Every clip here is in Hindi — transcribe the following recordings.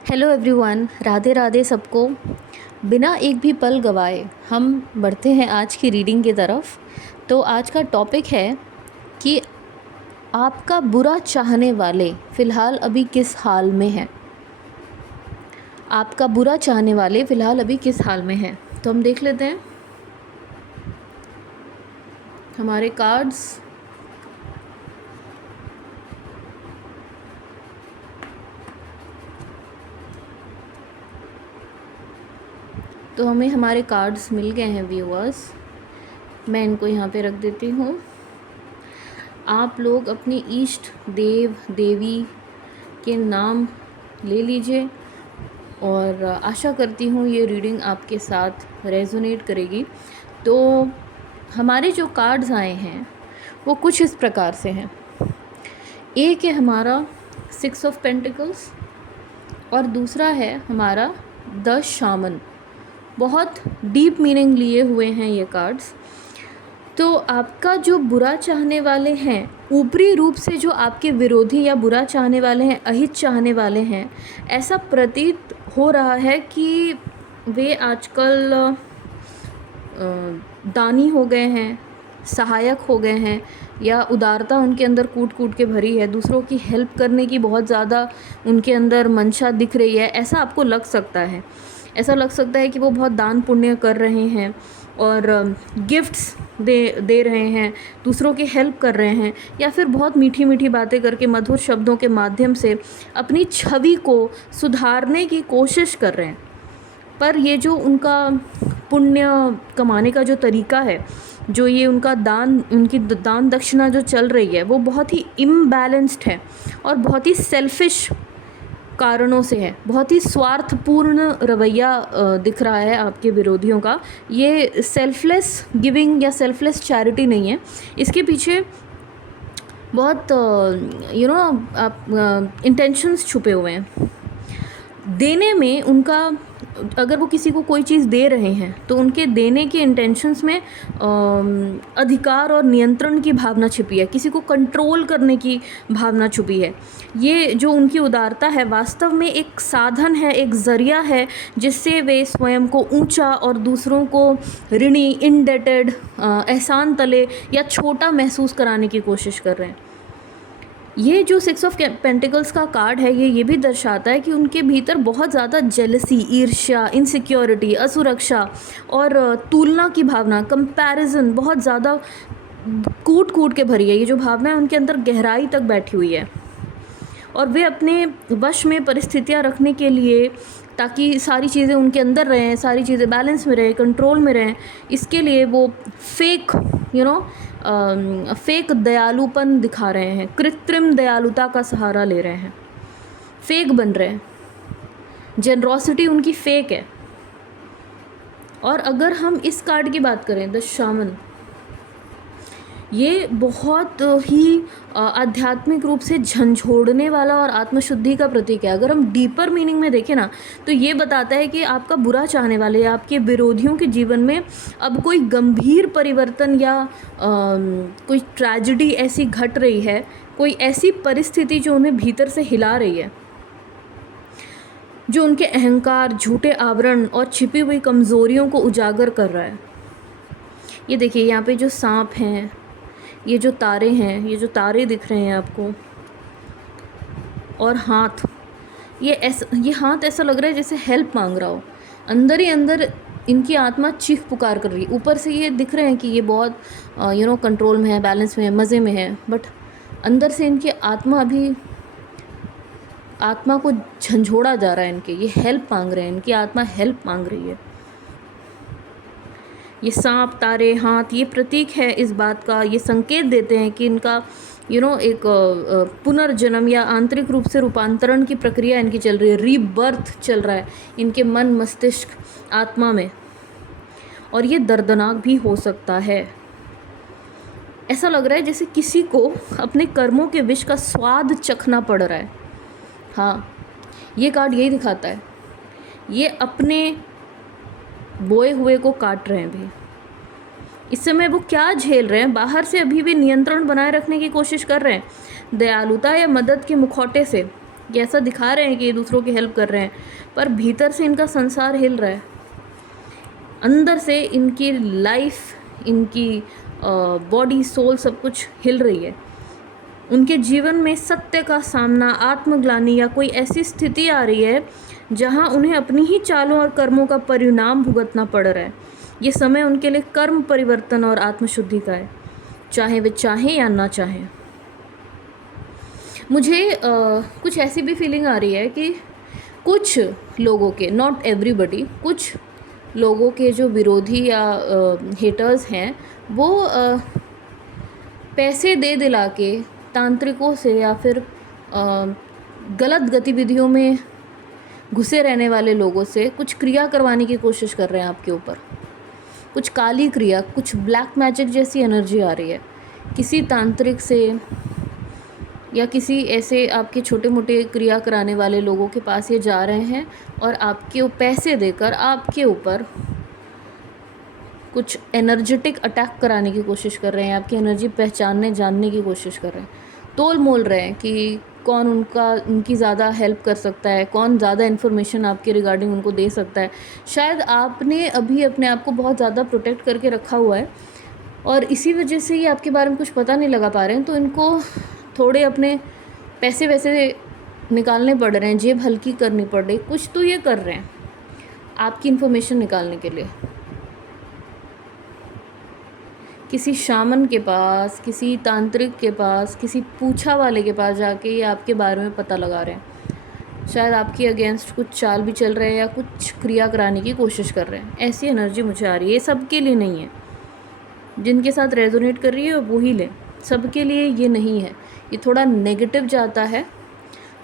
हेलो एवरीवन, राधे राधे सबको। बिना एक भी पल गवाए हम बढ़ते हैं आज की रीडिंग की तरफ। तो आज का टॉपिक है कि आपका बुरा चाहने वाले फ़िलहाल अभी किस हाल में हैं। आपका बुरा चाहने वाले फ़िलहाल अभी किस हाल में हैं। तो हम देख लेते हैं हमारे कार्ड्स। तो हमें हमारे कार्ड्स मिल गए हैं व्यूअर्स। मैं इनको यहाँ पे रख देती हूँ। आप लोग अपनी इष्ट देव देवी के नाम ले लीजिए और आशा करती हूँ ये रीडिंग आपके साथ रेजोनेट करेगी। तो हमारे जो कार्ड्स आए हैं वो कुछ इस प्रकार से हैं। एक है हमारा 6 ऑफ पेंटिकल्स और दूसरा है हमारा द शामन। बहुत डीप मीनिंग लिए हुए हैं ये कार्ड्स। तो आपका जो बुरा चाहने वाले हैं, ऊपरी रूप से जो आपके विरोधी या बुरा चाहने वाले हैं, अहित चाहने वाले हैं, ऐसा प्रतीत हो रहा है कि वे आजकल दानी हो गए हैं, सहायक हो गए हैं, या उदारता उनके अंदर कूट कूट के भरी है। दूसरों की हेल्प करने की बहुत ज़्यादा उनके अंदर मंशा दिख रही है। ऐसा आपको लग सकता है। ऐसा लग सकता है कि वो बहुत दान पुण्य कर रहे हैं और गिफ्ट्स दे रहे हैं, दूसरों की हेल्प कर रहे हैं, या फिर बहुत मीठी मीठी बातें करके मधुर शब्दों के माध्यम से अपनी छवि को सुधारने की कोशिश कर रहे हैं। पर ये जो उनका पुण्य कमाने का जो तरीका है, जो ये उनकी दान दक्षिणा जो चल रही है, वो बहुत ही इम्बैलेंस्ड है और बहुत ही सेल्फिश कारणों से है। बहुत ही स्वार्थपूर्ण रवैया दिख रहा है आपके विरोधियों का। ये सेल्फलेस गिविंग या सेल्फलेस चैरिटी नहीं है। इसके पीछे बहुत इंटेंशंस छुपे हुए हैं। देने में उनका, अगर वो किसी को कोई चीज़ दे रहे हैं तो उनके देने के इंटेंशंस में अधिकार और नियंत्रण की भावना छिपी है, किसी को कंट्रोल करने की भावना छुपी है। ये जो उनकी उदारता है वास्तव में एक साधन है, एक ज़रिया है जिससे वे स्वयं को ऊंचा और दूसरों को ऋणी, इंडेटेड, एहसान तले या छोटा महसूस कराने की कोशिश कर रहे हैं। ये जो 6 ऑफ पेंटिकल्स का कार्ड है, ये भी दर्शाता है कि उनके भीतर बहुत ज़्यादा जेलसी, ईर्ष्या, इनसिक्योरिटी, असुरक्षा और तुलना की भावना, कंपैरिजन बहुत ज़्यादा कूट कूट के भरी है। ये जो भावना है उनके अंदर गहराई तक बैठी हुई है और वे अपने वश में परिस्थितियाँ रखने के लिए, ताकि सारी चीज़ें उनके अंदर रहें, सारी चीज़ें बैलेंस में रहें, कंट्रोल में रहें, इसके लिए वो फेक फेक दयालुपन दिखा रहे हैं, कृत्रिम दयालुता का सहारा ले रहे हैं, फेक बन रहे हैं। जेनरॉसिटी उनकी फेक है। और अगर हम इस कार्ड की बात करें, द शामन, ये बहुत ही आध्यात्मिक रूप से झंझोड़ने वाला और आत्मशुद्धि का प्रतीक है। अगर हम डीपर मीनिंग में देखें ना, तो ये बताता है कि आपका बुरा चाहने वाले या आपके विरोधियों के जीवन में अब कोई गंभीर परिवर्तन या कोई ट्रेजेडी ऐसी घट रही है, कोई ऐसी परिस्थिति जो उन्हें भीतर से हिला रही है, जो उनके अहंकार, झूठे आवरण और छिपी हुई कमज़ोरियों को उजागर कर रहा है। ये देखिए, यहाँ पे जो सांप हैं, ये जो तारे हैं, ये जो तारे दिख रहे हैं आपको, और हाथ, ये हाथ ऐसा लग रहा है जैसे हेल्प मांग रहा हो। अंदर ही अंदर इनकी आत्मा चीख पुकार कर रही है। ऊपर से ये दिख रहे हैं कि ये बहुत कंट्रोल में है, बैलेंस में है, मज़े में है, बट अंदर से इनकी आत्मा को झंझोड़ा जा रहा है। इनके ये हेल्प मांग रहे हैं, इनकी आत्मा हेल्प मांग रही है। ये सांप, तारे, हाथ, ये प्रतीक है इस बात का। ये संकेत देते हैं कि इनका एक पुनर्जन्म या आंतरिक रूप से रूपांतरण की प्रक्रिया इनकी चल रही है, रीबर्थ चल रहा है इनके मन, मस्तिष्क, आत्मा में। और ये दर्दनाक भी हो सकता है। ऐसा लग रहा है जैसे किसी को अपने कर्मों के विष का स्वाद चखना पड़ रहा है। हाँ, ये कार्ड यही दिखाता है। ये अपने बोए हुए को काट रहे हैं भी। इस समय वो क्या झेल रहे हैं, बाहर से अभी भी नियंत्रण बनाए रखने की कोशिश कर रहे हैं। दयालुता या मदद के मुखौटे से ये ऐसा दिखा रहे हैं कि ये दूसरों की हेल्प कर रहे हैं, पर भीतर से इनका संसार हिल रहा है। अंदर से इनकी लाइफ, इनकी बॉडी, सोल सब कुछ हिल रही है। उनके जीवन में सत्य का सामना, आत्मग्लानि या कोई ऐसी स्थिति आ रही है जहां उन्हें अपनी ही चालों और कर्मों का परिणाम भुगतना पड़ रहा है। ये समय उनके लिए कर्म परिवर्तन और आत्मशुद्धि का है, चाहे वे चाहें या ना चाहें। मुझे कुछ ऐसी भी फीलिंग आ रही है कि कुछ लोगों के, नॉट एवरीबडी, कुछ लोगों के जो विरोधी या हेटर्स हैं वो पैसे दे दिला के तांत्रिकों से या फिर गलत गतिविधियों में घुसे रहने वाले लोगों से कुछ क्रिया करवाने की कोशिश कर रहे हैं आपके ऊपर। कुछ काली क्रिया, कुछ ब्लैक मैजिक जैसी एनर्जी आ रही है किसी तांत्रिक से या किसी ऐसे आपके छोटे मोटे क्रिया कराने वाले लोगों के पास ये जा रहे हैं और आपके पैसे देकर आपके ऊपर कुछ एनर्जेटिक अटैक कराने की कोशिश कर रहे हैं। आपकी एनर्जी पहचानने जानने की कोशिश कर रहे हैं, तोल मोल रहे हैं कि कौन उनकी ज़्यादा हेल्प कर सकता है, कौन ज़्यादा इन्फॉर्मेशन आपके रिगार्डिंग उनको दे सकता है। शायद आपने अभी अपने आप को बहुत ज़्यादा प्रोटेक्ट करके रखा हुआ है और इसी वजह से ये आपके बारे में कुछ पता नहीं लगा पा रहे हैं, तो इनको थोड़े अपने पैसे वैसे निकालने पड़ रहे हैं, जेब हल्की करनी पड़ रही, कुछ तो ये कर रहे हैं आपकी इन्फॉर्मेशन निकालने के लिए। किसी शामन के पास, किसी तांत्रिक के पास, किसी पूछा वाले के पास जाके ये आपके बारे में पता लगा रहे हैं। शायद आपके अगेंस्ट कुछ चाल भी चल रहे हैं या कुछ क्रिया कराने की कोशिश कर रहे हैं। ऐसी एनर्जी मुझे आ रही है। ये सबके लिए नहीं है, जिनके साथ रेजोनेट कर रही है वो ही लें, सबके लिए ये नहीं है। ये थोड़ा नेगेटिव जाता है।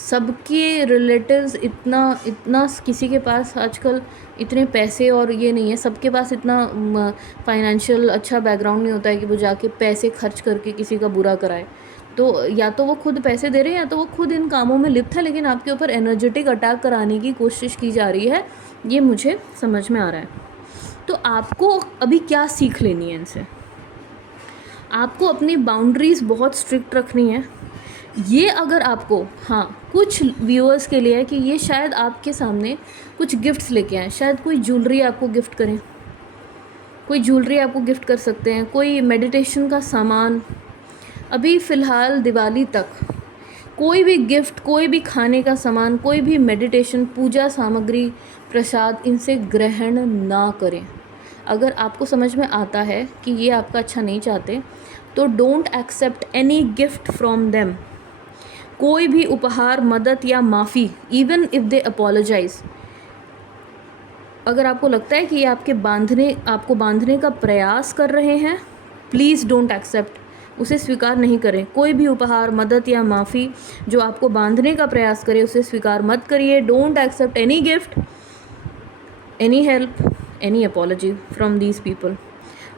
सबके रिलेटिव्स इतना किसी के पास आजकल इतने पैसे और ये नहीं है, सबके पास इतना फाइनेंशियल अच्छा बैकग्राउंड नहीं होता है कि वो जाके पैसे खर्च करके किसी का बुरा कराए। तो या तो वो खुद पैसे दे रहे हैं या तो वो खुद इन कामों में लिप्त है, लेकिन आपके ऊपर एनर्जेटिक अटैक कराने की कोशिश की जा रही है। ये मुझे समझ में आ रहा है। तो आपको अभी क्या सीख लेनी है इनसे? आपको अपनी बाउंड्रीज़ बहुत स्ट्रिक्ट रखनी है। ये अगर आपको, हाँ, कुछ व्यूअर्स के लिए है कि ये शायद आपके सामने कुछ गिफ्ट्स लेके आए, शायद कोई ज्वेलरी आपको गिफ्ट करें, कोई ज्वेलरी आपको गिफ्ट कर सकते हैं, कोई मेडिटेशन का सामान। अभी फ़िलहाल दिवाली तक कोई भी गिफ्ट, कोई भी खाने का सामान, कोई भी मेडिटेशन, पूजा सामग्री, प्रसाद, इनसे ग्रहण ना करें। अगर आपको समझ में आता है कि ये आपका अच्छा नहीं चाहते तो don't accept any gift from them. कोई भी उपहार, मदद या माफ़ी, इवन इफ़ दे अपोलोजाइज, अगर आपको लगता है कि ये आपको बांधने का प्रयास कर रहे हैं, प्लीज़ डोंट एक्सेप्ट, उसे स्वीकार नहीं करें। कोई भी उपहार, मदद या माफ़ी जो आपको बांधने का प्रयास करे, उसे स्वीकार मत करिए। Don't accept any gift, any help, any apology from these people.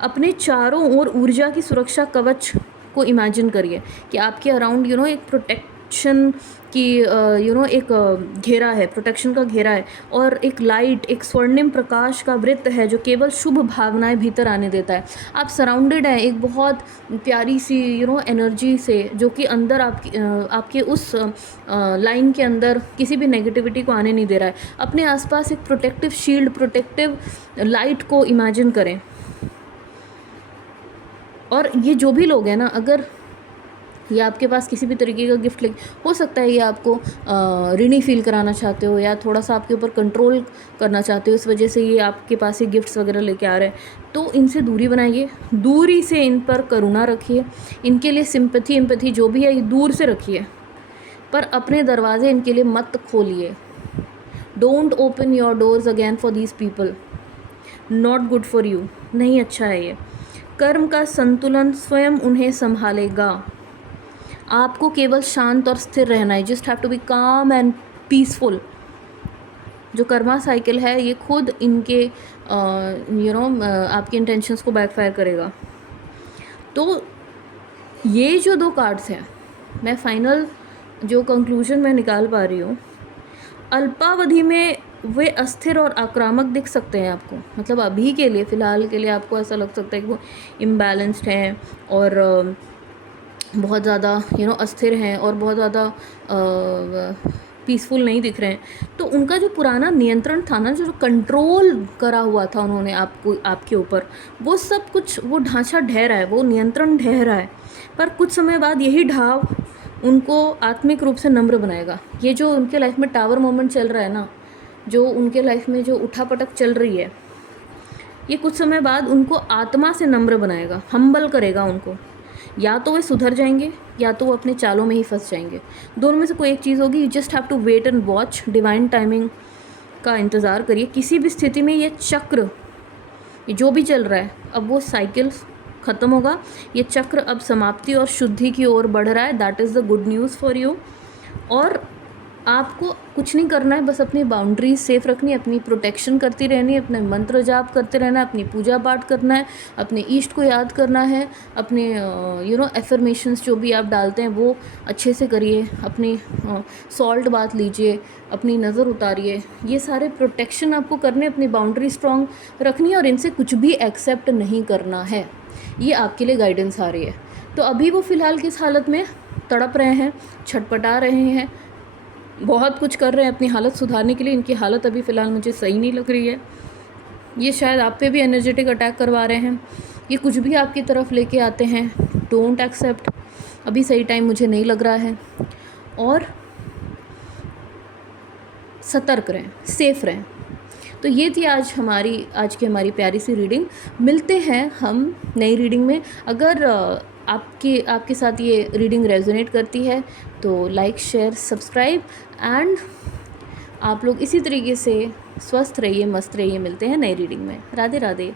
अपने चारों ओर ऊर्जा की सुरक्षा कवच को इमेजिन करिए कि आपके अराउंड एक प्रोटेक्शन की एक घेरा है, प्रोटेक्शन का घेरा है और एक लाइट, एक स्वर्णिम प्रकाश का वृत्त है जो केवल शुभ भावनाएं भीतर आने देता है। आप सराउंडेड हैं एक बहुत प्यारी सी एनर्जी से, जो कि अंदर आपके उस लाइन के अंदर किसी भी नेगेटिविटी को आने नहीं दे रहा है। अपने आसपास एक प्रोटेक्टिव शील्ड, प्रोटेक्टिव लाइट को इमेजिन करें। और ये जो भी लोग हैं ना, अगर ये आपके पास किसी भी तरीके का गिफ्ट ले, हो सकता है ये आपको ऋणी फील कराना चाहते हो या थोड़ा सा आपके ऊपर कंट्रोल करना चाहते हो, इस वजह से ये आपके पास ये गिफ्ट्स वगैरह लेके आ रहे हैं, तो इनसे दूरी बनाइए। दूरी से इन पर करुणा रखिए, इनके लिए सिंपैथी जो भी है ये दूर से रखिए, पर अपने दरवाजे इनके लिए मत खोलिए। Don't open your doors again for these people, not good for you, नहीं अच्छा है ये। कर्म का संतुलन स्वयं उन्हें संभालेगा। आपको केवल शांत और स्थिर रहना है। जस्ट हैव टू बी काम एंड पीसफुल। जो कर्मा साइकिल है ये खुद इनके आपके इंटेंशंस को बैकफायर करेगा। तो ये जो दो कार्ड्स हैं, मैं फाइनल जो कंक्लूजन मैं निकाल पा रही हूँ, अल्पावधि में वे अस्थिर और आक्रामक दिख सकते हैं आपको। मतलब अभी के लिए, फ़िलहाल के लिए आपको ऐसा लग सकता है कि वो इम्बैलेंस्ड हैं और बहुत ज़्यादा अस्थिर हैं और बहुत ज़्यादा पीसफुल नहीं दिख रहे हैं, तो उनका जो पुराना नियंत्रण था ना, जो कंट्रोल करा हुआ था उन्होंने आपको, आपके ऊपर, वो सब कुछ, वो ढांचा ढह रहा है, वो नियंत्रण ढह रहा है। पर कुछ समय बाद यही ढाव उनको आत्मिक रूप से नम्र बनाएगा। ये जो उनके लाइफ में टावर मोमेंट चल रहा है ना, जो उनके लाइफ में जो उठापटक चल रही है, ये कुछ समय बाद उनको आत्मा से नम्र बनाएगा, हम्बल करेगा उनको। या तो वे सुधर जाएंगे या तो वो अपने चालों में ही फंस जाएंगे। दोनों में से कोई एक चीज़ होगी। You just have to wait and watch, divine timing का इंतज़ार करिए। किसी भी स्थिति में ये चक्र, ये जो भी चल रहा है, अब वो साइकिल ख़त्म होगा, ये चक्र अब समाप्ति और शुद्धि की ओर बढ़ रहा है। That is the good news for you. और आपको कुछ नहीं करना है, बस अपनी बाउंड्रीज सेफ रखनी है, अपनी प्रोटेक्शन करती रहनी है, अपने मंत्र जाप करते रहना है, अपनी पूजा पाठ करना है, अपने ईष्ट को याद करना है, अपने एफर्मेशंस जो भी आप डालते हैं वो अच्छे से करिए, अपनी सॉल्ट बात लीजिए, अपनी नज़र उतारिए। ये सारे प्रोटेक्शन आपको करने, अपनी बाउंड्री स्ट्रॉन्ग रखनी है और इनसे कुछ भी एक्सेप्ट नहीं करना है। ये आपके लिए गाइडेंस आ रही है। तो अभी वो फ़िलहाल किस हालत में तड़प रहे हैं, छटपटा रहे हैं, बहुत कुछ कर रहे हैं अपनी हालत सुधारने के लिए। इनकी हालत अभी फ़िलहाल मुझे सही नहीं लग रही है। ये शायद आप पे भी एनर्जेटिक अटैक करवा रहे हैं। ये कुछ भी आपकी तरफ लेके आते हैं, डोंट एक्सेप्ट। अभी सही टाइम मुझे नहीं लग रहा है। और सतर्क रहें, सेफ रहें। तो ये थी आज की हमारी प्यारी सी रीडिंग। मिलते हैं हम नई रीडिंग में। अगर आपके साथ ये रीडिंग रेजोनेट करती है तो लाइक, शेयर, सब्सक्राइब एंड आप लोग इसी तरीके से स्वस्थ रहिए, मस्त रहिए। मिलते हैं नई रीडिंग में। राधे राधे।